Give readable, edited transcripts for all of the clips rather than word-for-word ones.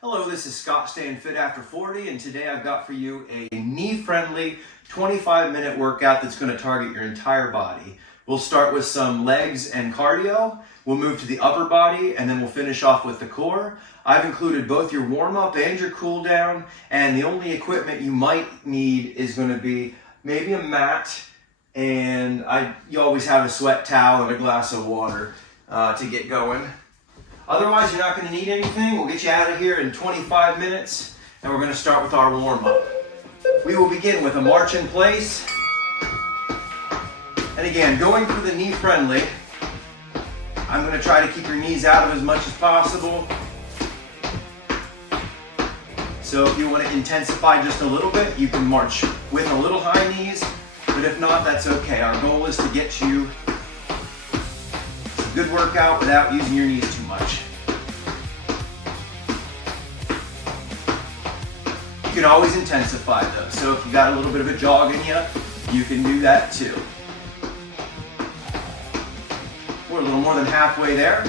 Hello, this is Scott staying fit after 40, and today I've got for you a knee-friendly 25-minute workout that's going to target your entire body. We'll start with some legs and cardio, we'll move to the upper body, and then we'll finish off with the core. I've included both your warm-up and your cool-down, and the only equipment you might need is going to be maybe a mat, and you always have a sweat towel and a glass of water to get going. Otherwise, you're not going to need anything. We'll get you out of here in 25 minutes, and we're going to start with our warm-up. We will begin with a march in place. And again, going for the knee-friendly. I'm going to try to keep your knees out of as much as possible. So if you want to intensify just a little bit, you can march with a little high knees, but if not, that's okay. Our goal is to get you a good workout without using your knees too much. You can always intensify though, so if you got a little bit of a jog in you, you can do that too. We're a little more than halfway there.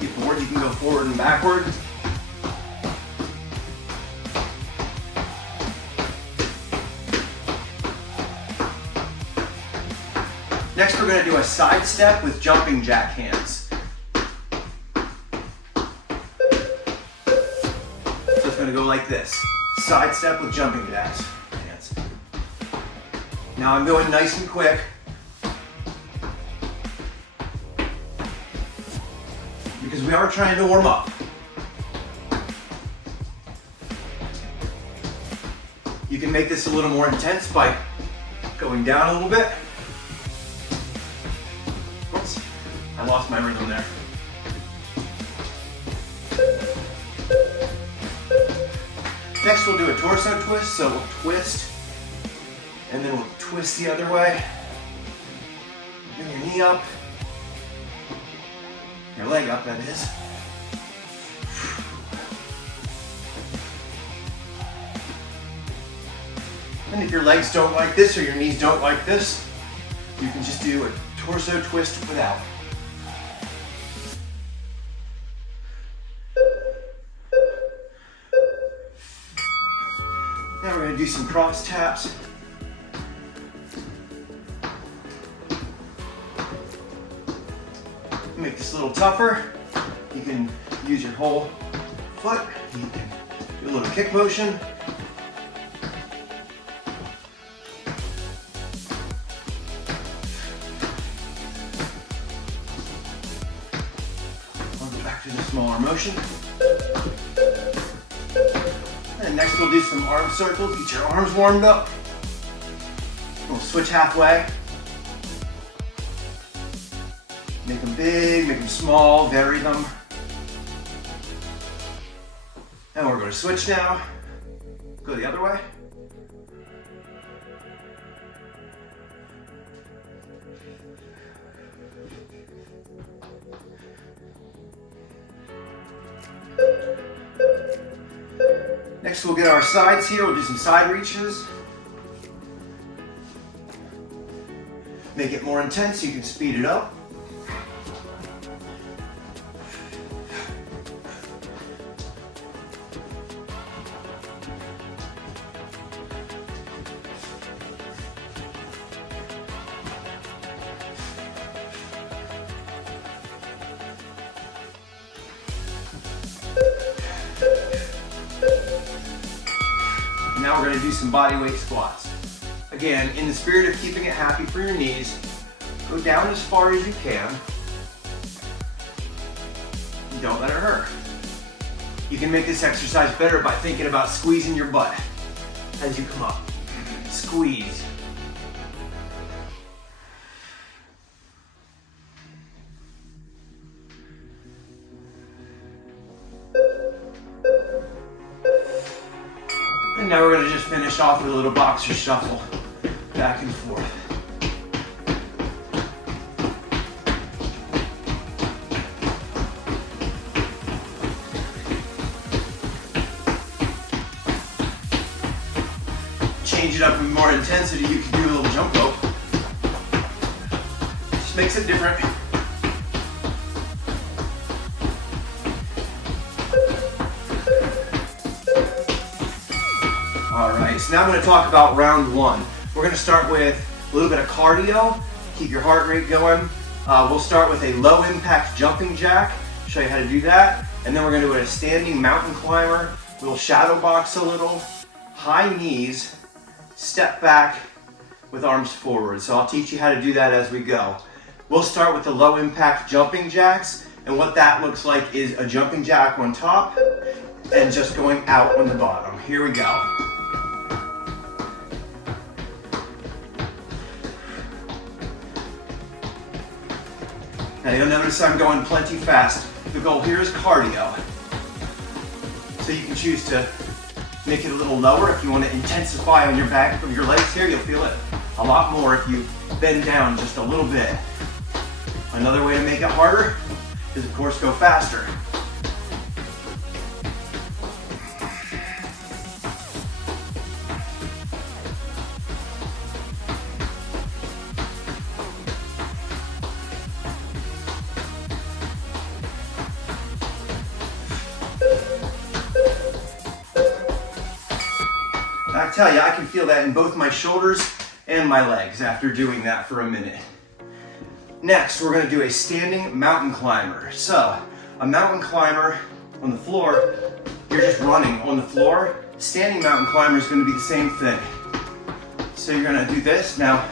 Get bored, you can go forward and backward. Next, we're going to do a side step with jumping jack hands. So it's going to go like this. Side step with jumping jacks hands. Now I'm going nice and quick. Because we are trying to warm up. You can make this a little more intense by going down a little bit. Oops, I lost my rhythm there. Next we'll do a torso twist, so we'll twist and then we'll twist the other way. Bring your knee up. Your leg up, that is. And if your legs don't like this or your knees don't like this, you can just do a torso twist without. Now we're going to do some cross taps. Make this a little tougher. You can use your whole foot. You can do a little kick motion. I'll go back to the smaller motion. And next we'll do some arm circles. Get your arms warmed up. We'll switch halfway. Make them big, make them small, vary them. And we're going to switch now. Go the other way. Next we'll get our sides here. We'll do some side reaches. Make it more intense so you can speed it up. Now we're going to do some body weight squats. Again, in the spirit of keeping it happy for your knees, go down as far as you can. And don't let it hurt. You can make this exercise better by thinking about squeezing your butt as you come up. Squeeze. And now we're going to just finish off with a little boxer shuffle, back and forth. Change it up with more intensity, you can do a little jump rope. Just makes it different. so now I'm going to talk about round one. We're going to start with a little bit of cardio, keep your heart rate going. We'll start with a low impact jumping jack, show you how to do that. And then we're going to do a standing mountain climber. We'll shadow box a little, high knees, step back with arms forward. So I'll teach you how to do that as we go. We'll start with the low impact jumping jacks, and what that looks like is a jumping jack on top and just going out on the bottom. Here we go. Now you'll notice I'm going plenty fast. The goal here is cardio. So you can choose to make it a little lower if you want to intensify on your back of your legs here. You'll feel it a lot more if you bend down just a little bit. Another way to make it harder is, of course, go faster. I tell you, I can feel that in both my shoulders and my legs after doing that for a minute. Next, we're gonna do a standing mountain climber. So, a mountain climber on the floor, you're just running on the floor. Standing mountain climber is gonna be the same thing. So you're gonna do this. Now,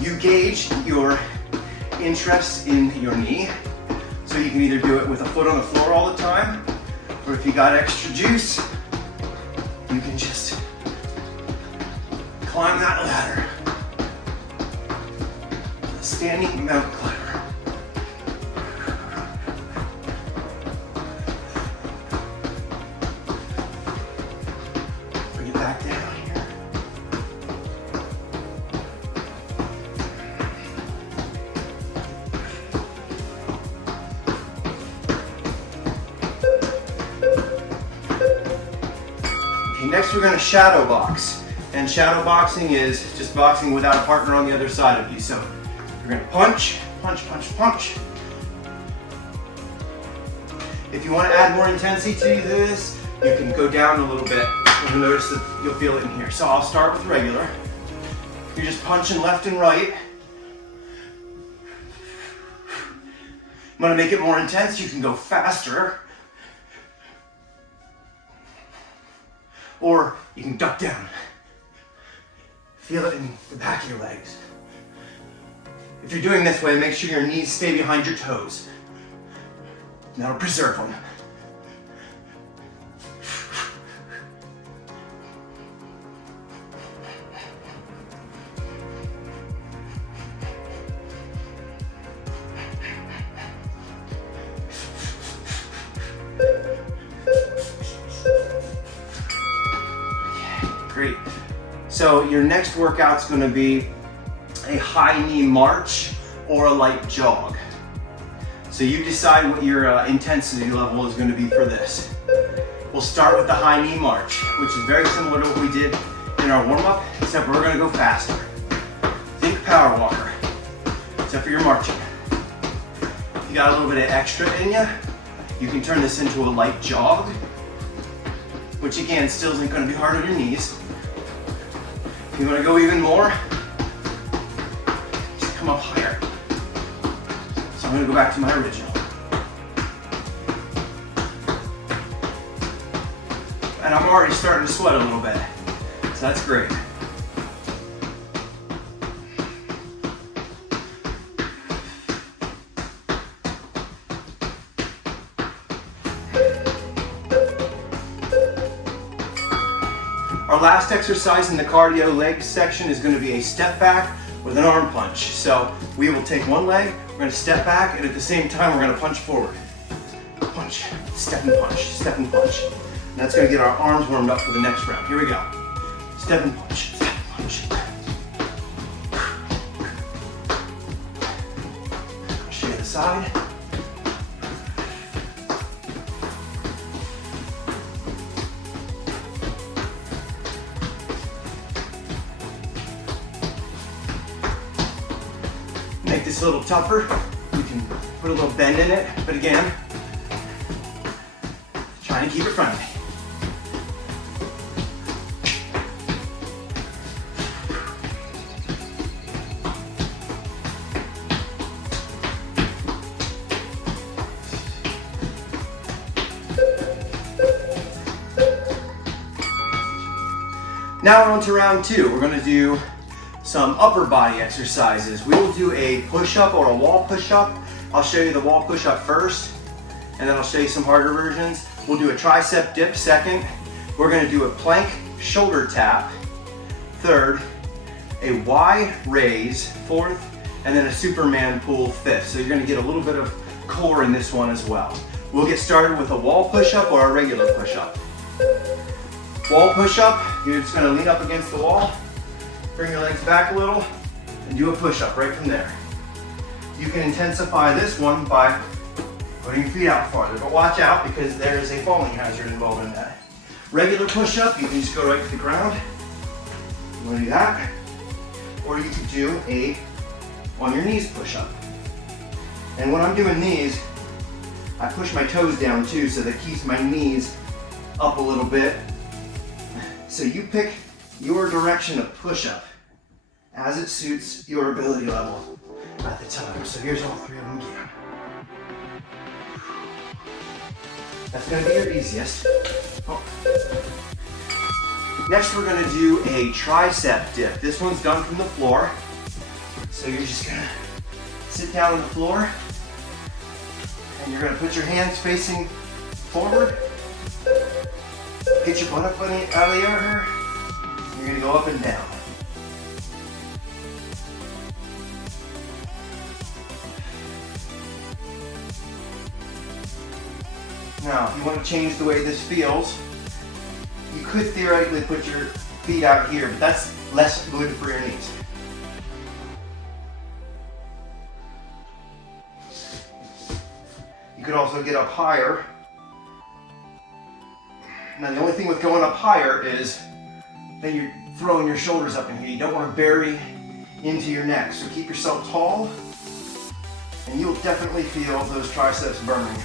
you gauge your interest in your knee. So you can either do it with a foot on the floor all the time, or if you got extra juice, you can just climb that ladder. Standing mountain climber. Bring it back down here. Okay, next we're going to shadow box. And shadow boxing is just boxing without a partner on the other side of you. So you're gonna punch, punch, punch, punch. If you want to add more intensity to this, you can go down a little bit. You'll notice that you'll feel it in here. So I'll start with regular. You're just punching left and right. You want to make it more intense, you can go faster. Or you can duck down. Feel it in the back of your legs. If you're doing this way, make sure your knees stay behind your toes. That'll preserve them. Okay, great. So your next workout's going to be a high knee march or a light jog. So you decide what your intensity level is going to be for this. We'll start with the high knee march, which is very similar to what we did in our warm-up, except we're going to go faster. Think power walker, except for your marching. If you got a little bit of extra in you can turn this into a light jog, which again still isn't going to be hard on your knees. If you want to go even more, come up higher. So I'm going to go back to my original. And I'm already starting to sweat a little bit. So that's great. Our last exercise in the cardio leg section is going to be a step back with an arm punch. So we will take one leg, we're going to step back, and at the same time we're going to punch forward. Punch, step and punch, step and punch. And that's going to get our arms warmed up for the next round. Here we go. Step and punch, step and punch. Push to the other side. Make this a little tougher. You can put a little bend in it, but again, try and keep it friendly. Now we're on to round 2. We're gonna do some upper body exercises. We will do a push-up or a wall push-up. I'll show you the wall push-up first, and then I'll show you some harder versions. We'll do a tricep dip second. We're gonna do a plank shoulder tap third, a Y raise fourth, and then a Superman pull fifth. So you're gonna get a little bit of core in this one as well. We'll get started with a wall push-up or a regular push-up. Wall push-up, you're just gonna lean up against the wall, bring your legs back a little, and do a push-up right from there. You can intensify this one by putting your feet out farther, but watch out because there is a falling hazard involved in that. Regular push-up, you can just go right to the ground. You wanna do that? Or you could do a on your knees push-up. And when I'm doing these, I push my toes down too, so that keeps my knees up a little bit. So you pick your direction of push-up as it suits your ability level at the time. So here's all 3 of them again. That's gonna be your easiest. Oh. Next we're gonna do a tricep dip. This one's done from the floor. So you're just gonna sit down on the floor and you're gonna put your hands facing forward. Get your butt up out of the air here. You're gonna go up and down. Now, if you want to change the way this feels, you could theoretically put your feet out here, but that's less good for your knees. You could also get up higher. Now the only thing with going up higher is then you're throwing your shoulders up in here. You don't want to bury into your neck. So keep yourself tall and you'll definitely feel those triceps burning.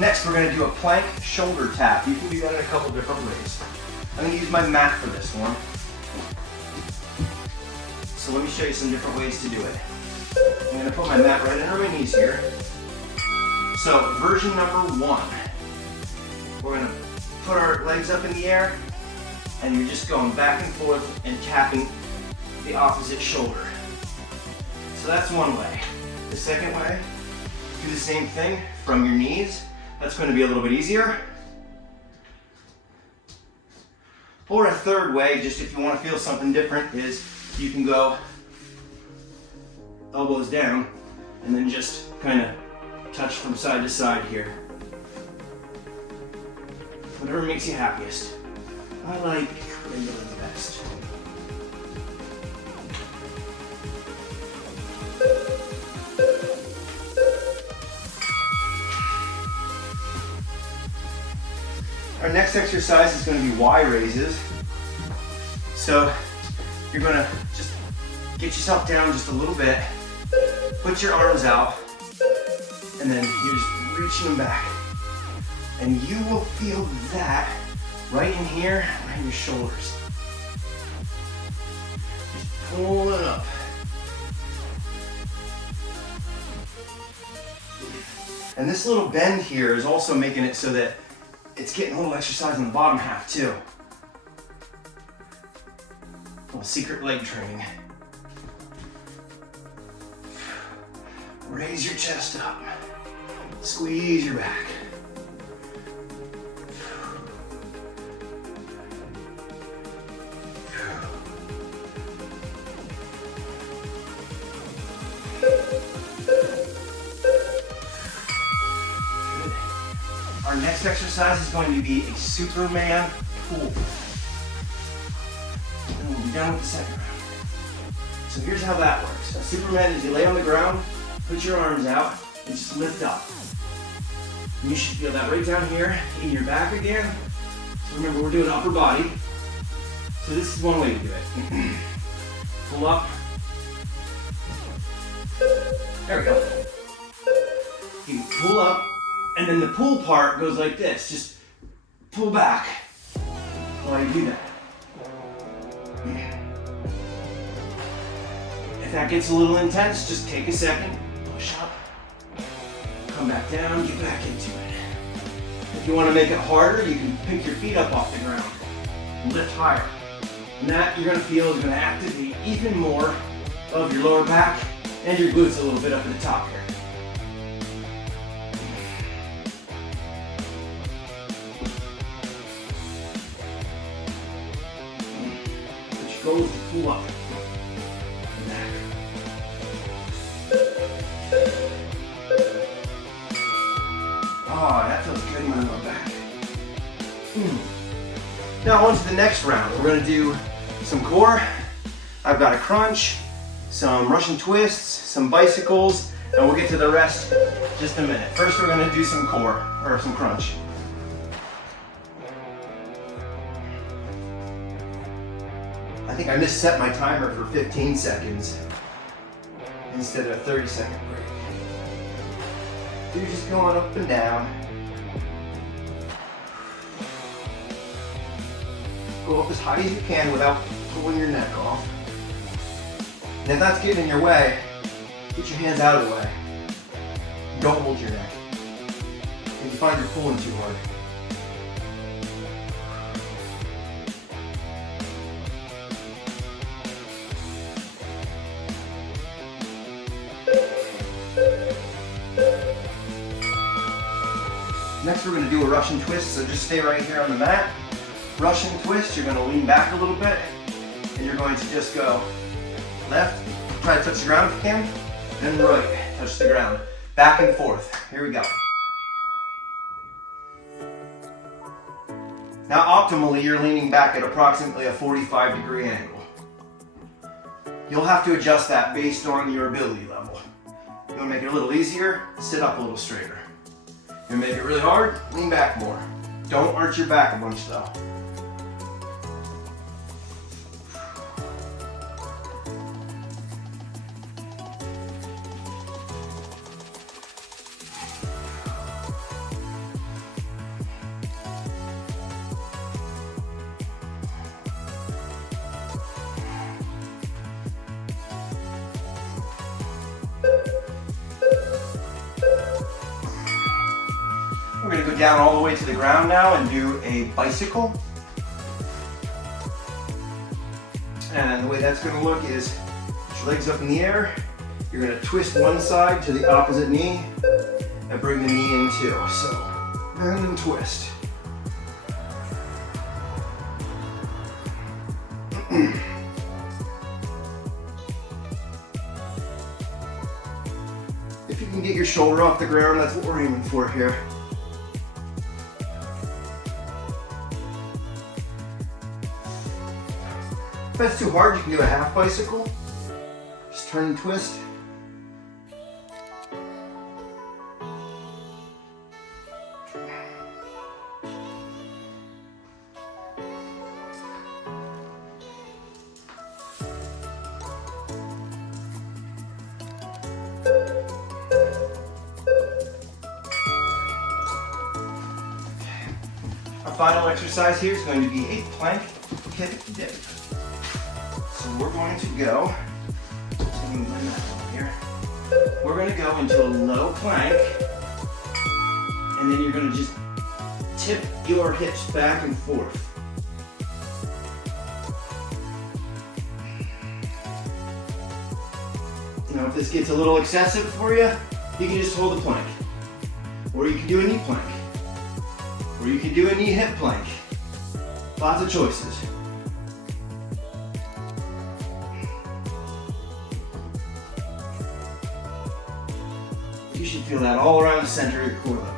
Next we're going to do a plank shoulder tap. You can do that in a couple different ways. I'm going to use my mat for this one. So let me show you some different ways to do it. I'm going to put my mat right under my knees here. So version number 1, we're going to put our legs up in the air and you're just going back and forth and tapping the opposite shoulder. So that's one way. The second way, do the same thing from your knees. That's going to be a little bit easier. Or a third way, just if you want to feel something different, is you can go elbows down and then just kind of touch from side to side here. Whatever makes you happiest. I like regular the best. Our next exercise is going to be Y raises. So you're going to just get yourself down just a little bit, put your arms out, and then you're just reaching them back. And you will feel that right in here, right in your shoulders. Just pull it up. And this little bend here is also making it so that it's getting a little exercise in the bottom half too. A little secret leg training. Raise your chest up. Squeeze your back. Our next exercise is going to be a Superman pull. And we'll be done with the second round. So here's how that works. A Superman is you lay on the ground, put your arms out, and just lift up. And you should feel that right down here in your back again. So remember, we're doing upper body. So this is one way to do it. Pull up. There we go. You pull up. And then the pull part goes like this. Just pull back while you do that. If that gets a little intense, just take a second, push up, come come back down, get back into it. If you want to make it harder, you can pick your feet up off the ground and lift higher. And that you're going to feel is going to activate even more of your lower back and your glutes a little bit up at the top here. But your goal is to pull up and back. Oh, that feels good in my lower back. Now on to the next round. We're going to do some core. I've got a crunch, some Russian twists, some bicycles, and we'll get to the rest in just a minute. First we're going to do some core, or some crunch. I think I misset my timer for 15 seconds instead of a 30-second break. You're just going up and down. Go up as high as you can without pulling your neck off. And if that's getting in your way, get your hands out of the way. Don't hold your neck. If you find you're pulling too hard. Next we're going to do a Russian twist, so just stay right here on the mat. Russian twist, you're going to lean back a little bit, and you're going to just go left, try to touch the ground if you can, and right, touch the ground. Back and forth. Here we go. Now optimally, you're leaning back at approximately a 45-degree angle. You'll have to adjust that based on your ability level. You want to make it a little easier, sit up a little straighter. You make it really hard, lean back more. Don't arch your back a bunch though. We're going to go down all the way to the ground now and do a bicycle. And the way that's going to look is put your legs up in the air. You're going to twist one side to the opposite knee and bring the knee in too. So, and then twist. If you can get your shoulder off the ground, that's what we're aiming for here. If that's too hard, you can do a half bicycle. Just turn and twist. Our final exercise here is going to be a plank kick dip. So we're going to go, we're going to go into a low plank, and then you're going to just tip your hips back and forth. Now if this gets a little excessive for you, you can just hold the plank. Or you can do a knee plank. Or you can do a knee hip plank. Lots of choices. You should feel that all around the center of your core though.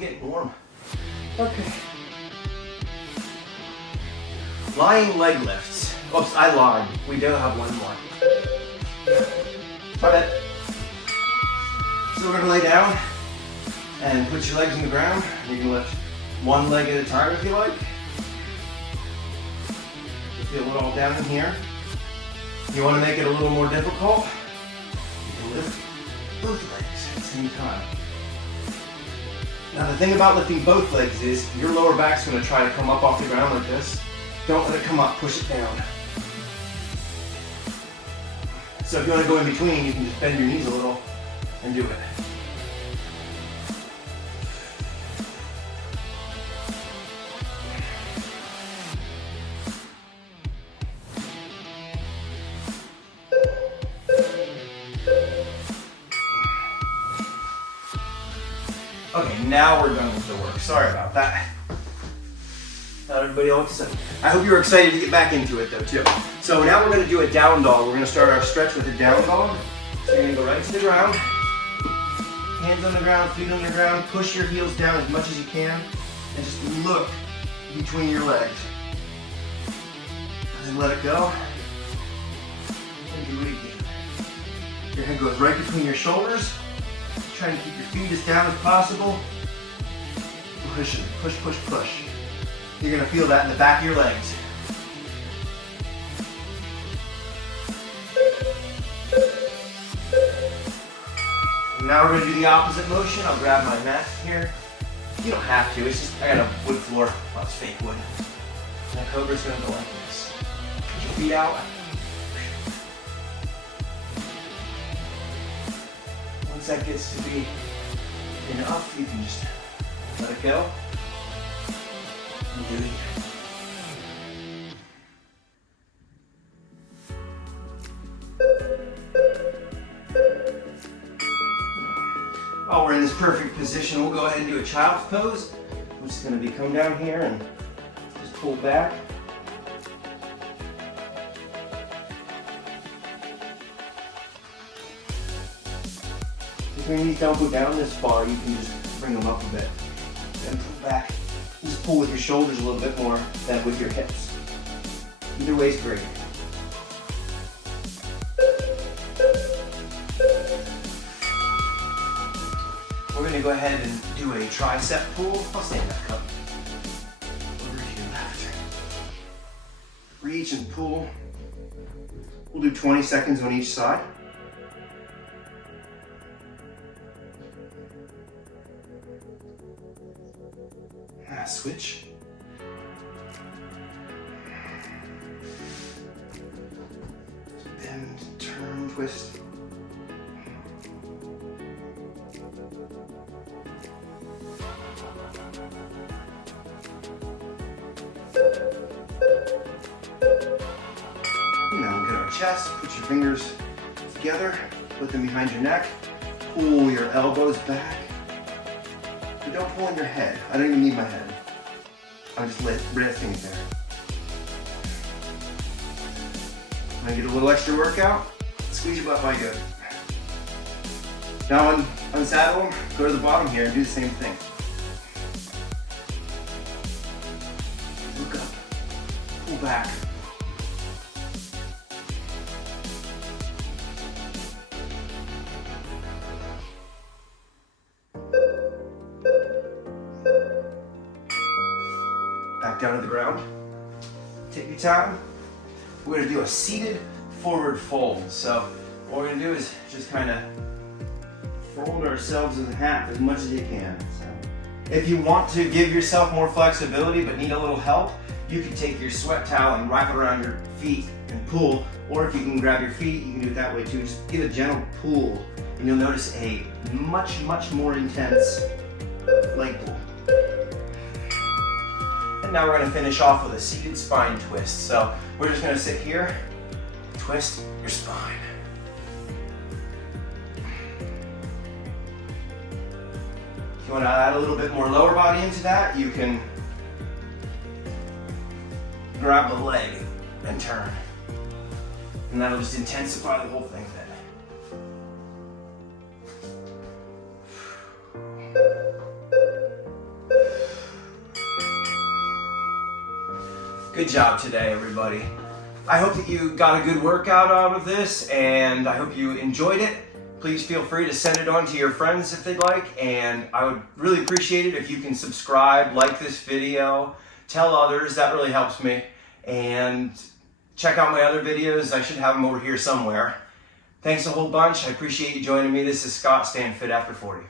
Getting warm. Okay. Lying leg lifts. Oops, I lied. We do have one more. My bad. So we're going to lay down and put your legs on the ground. You can lift one leg at a time if you like. You feel it all down in here. You want to make it a little more difficult? You can lift both legs at the same time. Now the thing about lifting both legs is your lower back's going to try to come up off the ground like this. Don't let it come up, push it down. So if you want to go in between, you can just bend your knees a little and do it. Okay, now we're done with the work. Sorry about that. Not everybody all excited. I hope you're excited to get back into it though too. So now we're gonna do a down dog. We're gonna start our stretch with a down dog. So you're gonna go right to the ground. Hands on the ground, feet on the ground. Push your heels down as much as you can. And just look between your legs. And then let it go. And do it again. Your head goes right between your shoulders. Try to keep your feet as down as possible. Push, push, push, push. You're gonna feel that in the back of your legs. Now we're gonna do the opposite motion. I'll grab my mat here. You don't have to, it's just, I got a wood floor. Well, it's fake wood. And Cobra's gonna go like this. Put your feet out. Once that gets to be enough, you can just let it go and do it again. While we're in this perfect position, we'll go ahead and do a child's pose. I'm just going to come down here and just pull back. If your knees don't go down this far, you can just bring them up a bit. Then pull back. Just pull with your shoulders a little bit more than with your hips. Either way is great. We're going to go ahead and do a tricep pull. I'll stand back up. Over to your left. Reach and pull. We'll do 20 seconds on each side. Switch. Bend, turn, twist. Now we'll get our chest. Put your fingers together. Put them behind your neck. Pull your elbows back. But don't pull on your head. I don't even need my head. I'm just resting it there. I'm gonna get a little extra workout. Squeeze your butt while you do it. Now unsaddle them, go to the bottom here and do the same thing. Look up, pull back. Back down to the ground. Take your time. We're gonna do a seated forward fold. So what we're gonna do is just kind of fold ourselves in half as much as you can. So if you want to give yourself more flexibility but need a little help, you can take your sweat towel and wrap it around your feet and pull. Or if you can grab your feet, you can do it that way too. Just give a gentle pull and you'll notice a much, much more intense leg pull. And now we're going to finish off with a seated spine twist. So we're just going to sit here, twist your spine. If you want to add a little bit more lower body into that, you can grab the leg and turn. And that'll just intensify the whole thing then. Good job today, everybody. I hope that you got a good workout out of this, and I hope you enjoyed it. Please feel free to send it on to your friends if they'd like, and I would really appreciate it if you can subscribe, like this video, tell others. That really helps me. And check out my other videos. I should have them over here somewhere. Thanks a whole bunch. I appreciate you joining me. This is Scott, staying fit after 40.